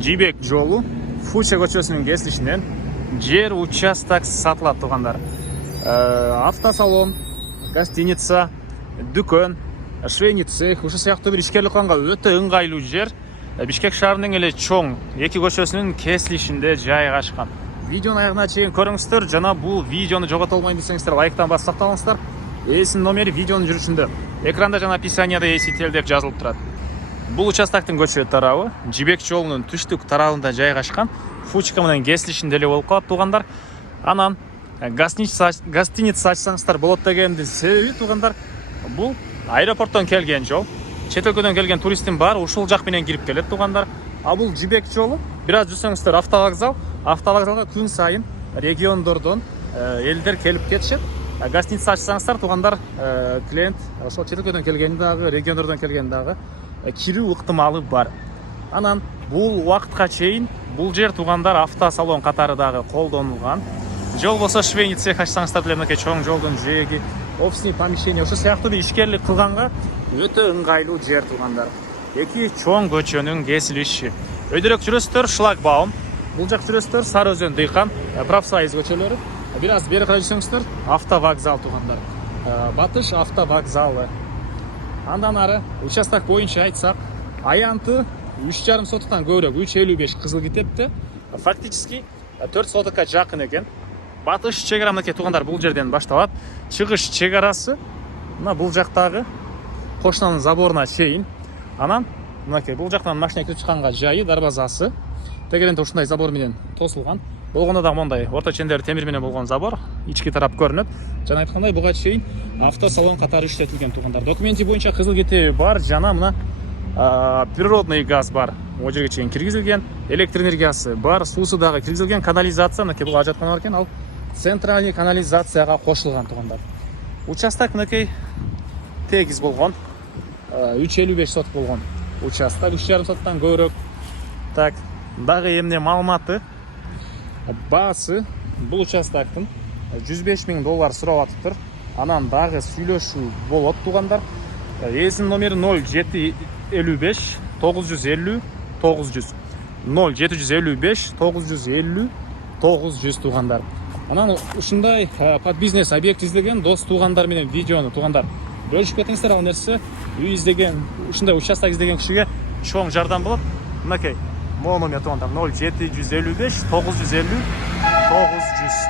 Жибек жолу Фуча көчөсүнүн кесилишинен жер участок сатылат туугандар. Автосалон, гостиница, дүкөн, швейный цех, ушул сыяктуу бир ишкерлик кылганга өтө ыңгайлуу жер Бишкек шаарынын эле чоң эки көчөсүнүн кесилишинде жайгашкан. Видеонун аягына чейин көрүңүздөр жана бул видеону жогото албайын десеңиздер лайктан басып сакталыңыздар. Эсинин номери видеонун жүрүшүндө. Экранда жана описанияда ACTL деп жазылып турат. Бул участоктун көчө тарабы Жибек жолунун түштүк тарабында жайгашкан. Фучка менен кесилишинде эле болуп калат туугандар. Анан гостиница ачсаңыздар болот дегендин себеби туугандар, бул аэропорттон келген жол. Чет өлкөдөн келген туристтин баары ушул жак менен кирип келет туугандар. А бул Жибек жолу бир аз жүрсөңүздөр автовокзалга күн сайын региондордон элдер келип кетишет. Гостиница ачсаңыздар туугандар, клиент ошол чет өлкөдөн келген дагы, региондордон келген дагы кирүү ыктымалы бар. Анан бул убакытка чейин бул жер туугандар автосалон катары дагы колдонулган. Жол болсо швейный цех ачсаңыздар деле мынакей чоң жолдун жээги, офисный помещение ошол сыяктуу бир ишкерлик кылганга өтө ыңгайлуу жер туугандар. Эки чоң көчөнүн кесилиши. Өйдөрөөк жүрөсүздөр шлагбаум, бул жак жүрөсүздөр Сары Өзөн, Дыйкан, Профсоюз көчөлөрү. Бир аз бери карай жүрсөңүздөр автовокзал туугандар. Батыш автовокзалы. Андан ары участок боюнча айтсак, аянты 3,5 сотуктан көбүрөөк 3,55 кызыл китепте. Фактически 4 сотукка жакын экен. Батыш чек ара мынакей туугандар бул жерден башталат. Чыгыш чек арасы мына бул жактагы кошунанын заборуна чейин. Анан мынакей бул жактан машина кирип чыкканга жайы, дарбазасы тегеренде ушундай забор менен тосулган. Болгондо да мондай орто чендери темир менен болгон забор ички тарап көрүнөт. Жана айткандай буга чейин автосалон катары иштетилген туугандар. Документи боюнча кызыл китеби бар, жана мына природный газ бар. О жерге чейин киргизилген, электр энергиясы бар, суусу дагы киргизилген, канализация мынакей бул ажаткан бар экен, ал центральный канализацияга кошулган туугандар. Участок мынакей тегиз болгон, 3,55 соток болгон участок, 3,5 соттан көбүрөөк. Так, дагы эмне маалыматы? Баасы бул участоктун $105,000 сурап атыптыр. Анан дагы сүйлөшүү болот туугандар. Эсинин номери 0755 950 900. 0755 950 900 туугандар. Анан ушундай под бизнес объект издеген дос туугандар менен видеону туугандар бөлүшүп кетиңиздер. Ал нерсе үй издеген, ушундай участок издеген кишиге чоң жардам болот. Мынакей могу номер туугандар 0755 950 900.